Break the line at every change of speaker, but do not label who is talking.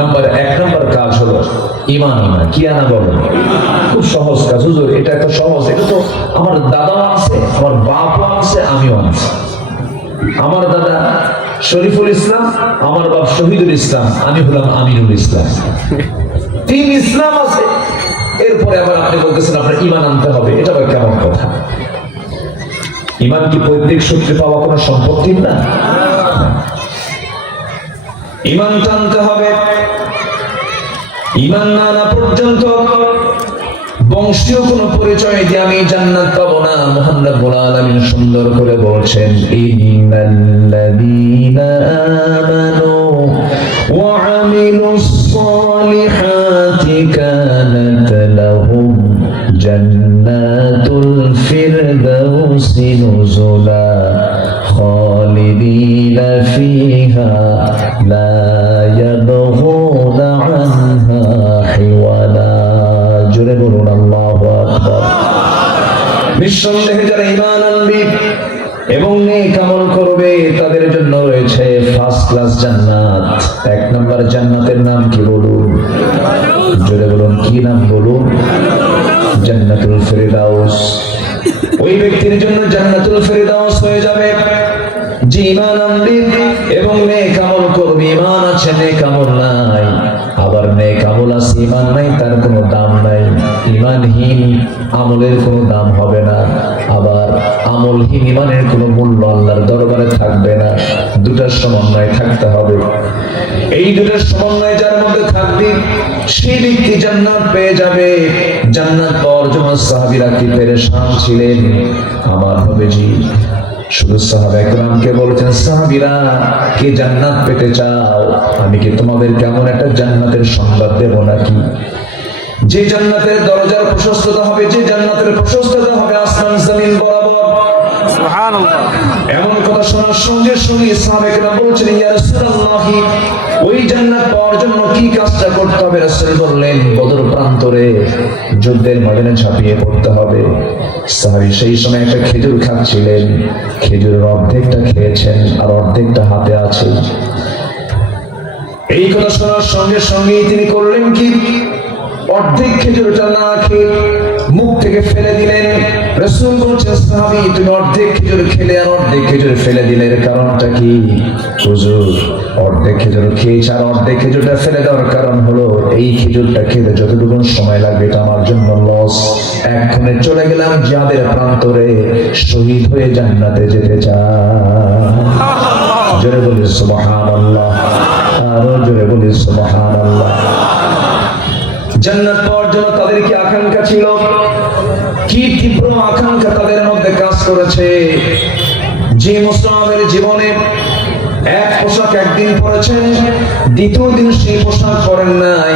Number এক, number কাজ হলো ইমান কি আনা বলো? খুব সহজ কাজ। হুজুর, এটা একটা সহজ। এটা তো আমার আছে, আমার বাপও আছে, আমিও আমার দাদা শরীফুল ইসলাম, আমার বাপ শহীদুল ইসলাম, আমি হলাম আমিনুল ইসলাম। তিন ইসলাম আছে। এরপরে আবার আপনি বলতেছেন আপনার ইমান আনতে হবে। এটা কেমন কথা? ইমান কি পৈতৃক সূত্রে পাওয়া কোনো সম্পত্তি না? ইমান টানতে হবে। ইমান না আনা পর্যন্ত বংশীয় কোন পরিচয় দিয়ে আমি জান্নাত পাবো না। মোহাম্মদ রব্বুল আলামিন সুন্দর করে বলছেন জান্নাতুল ফিরদাউসি নুজুলা খালিদিনা ফিহা লা ইয়াবগুনা আনহা হিওয়ালা জোরে বলুন, আল্লাহু এবং নেক আমল করবে, তাদের জন্য রয়েছে ফার্স্ট ক্লাস জান্নাত। এক নম্বর জান্নাতের নাম কি বলুন? জোরে বলুন, কি নাম বলুন? জান্নাতুল ফেরদাউস। ওই ব্যক্তির জন্য জান্নাতুল ফেরদাউস হয়ে যাবে। যে ইমান আনবি এবং নেক আমল করবি। ইমান আছে নেক আমল নাই। আবার নেক আমল আছে, ইমান নাই, তার কোনো দাম নাই। ইমানহীন আমলের কোনো দাম হবে না। আবার আমলহীন ইমানের কোনো মূল্য আল্লাহর দরবারে থাকবে না। দুটার সমন্বয় থাকতে হবে। এই দুটার সমন্বয় যার মধ্যে থাকবে সেই ব্যক্তি জান্নাত পেয়ে যাবে। জান্নাত পাওয়ার জন্য সাহাবীরা কি পেরেশান ছিলেন? আমার নবীজি শুধু সাহাবা একরামকে বলেছেন সাহাবিরা কে জান্নাত পেতে চাও? আমি কি তোমাদের কেমন একটা জান্নাতের সংবাদ দেব নাকি? যে জান্নাতের দরজার প্রশস্ততা হবে যে জান্নাতের প্রশস্ততা হবে আসমান জমিন বরাবর।
সুবহানাল্লাহ।
এমন কথা শোনার সঙ্গে সঙ্গে সাহাবেকরা বলছেন ইয়া ওই জান্নাত পাওয়ার জন্য কি কাজটা করতে হবে? রাসূল বললেন, বদর প্রান্তরে যুদ্ধের ময়দানে ঝাঁপিয়ে পড়তে হবে। সাহাবী সেই সময় একটা খেজুর খাচ্ছিলেন। খেজুরের অর্ধেকটা খেয়েছেন আর অর্ধেকটা হাতে আছে। এই কথা শোনার সঙ্গে সঙ্গেই তিনি করলেন কি? অর্ধেক খেজুরটা না খেয়ে মুখ থেকে ফেলে দিলেন। হলো এই খেজুরটা খেতে যতটুকু সময় লাগবে এটা আমার জন্য লস এক্ষণে চলে গেলাম যাদের প্রান্তরে, শহীদ হয়ে জান্নাতে যেতে চায় জোরে বলি কি তীব্র আকাঙ্ক্ষা তাদের মধ্যে কাজ করেছে? যে মুসলমানের জীবনে এক পোশাক একদিন পরেছেন, দ্বিতীয় দিন সেই পোশাক পরেন নাই।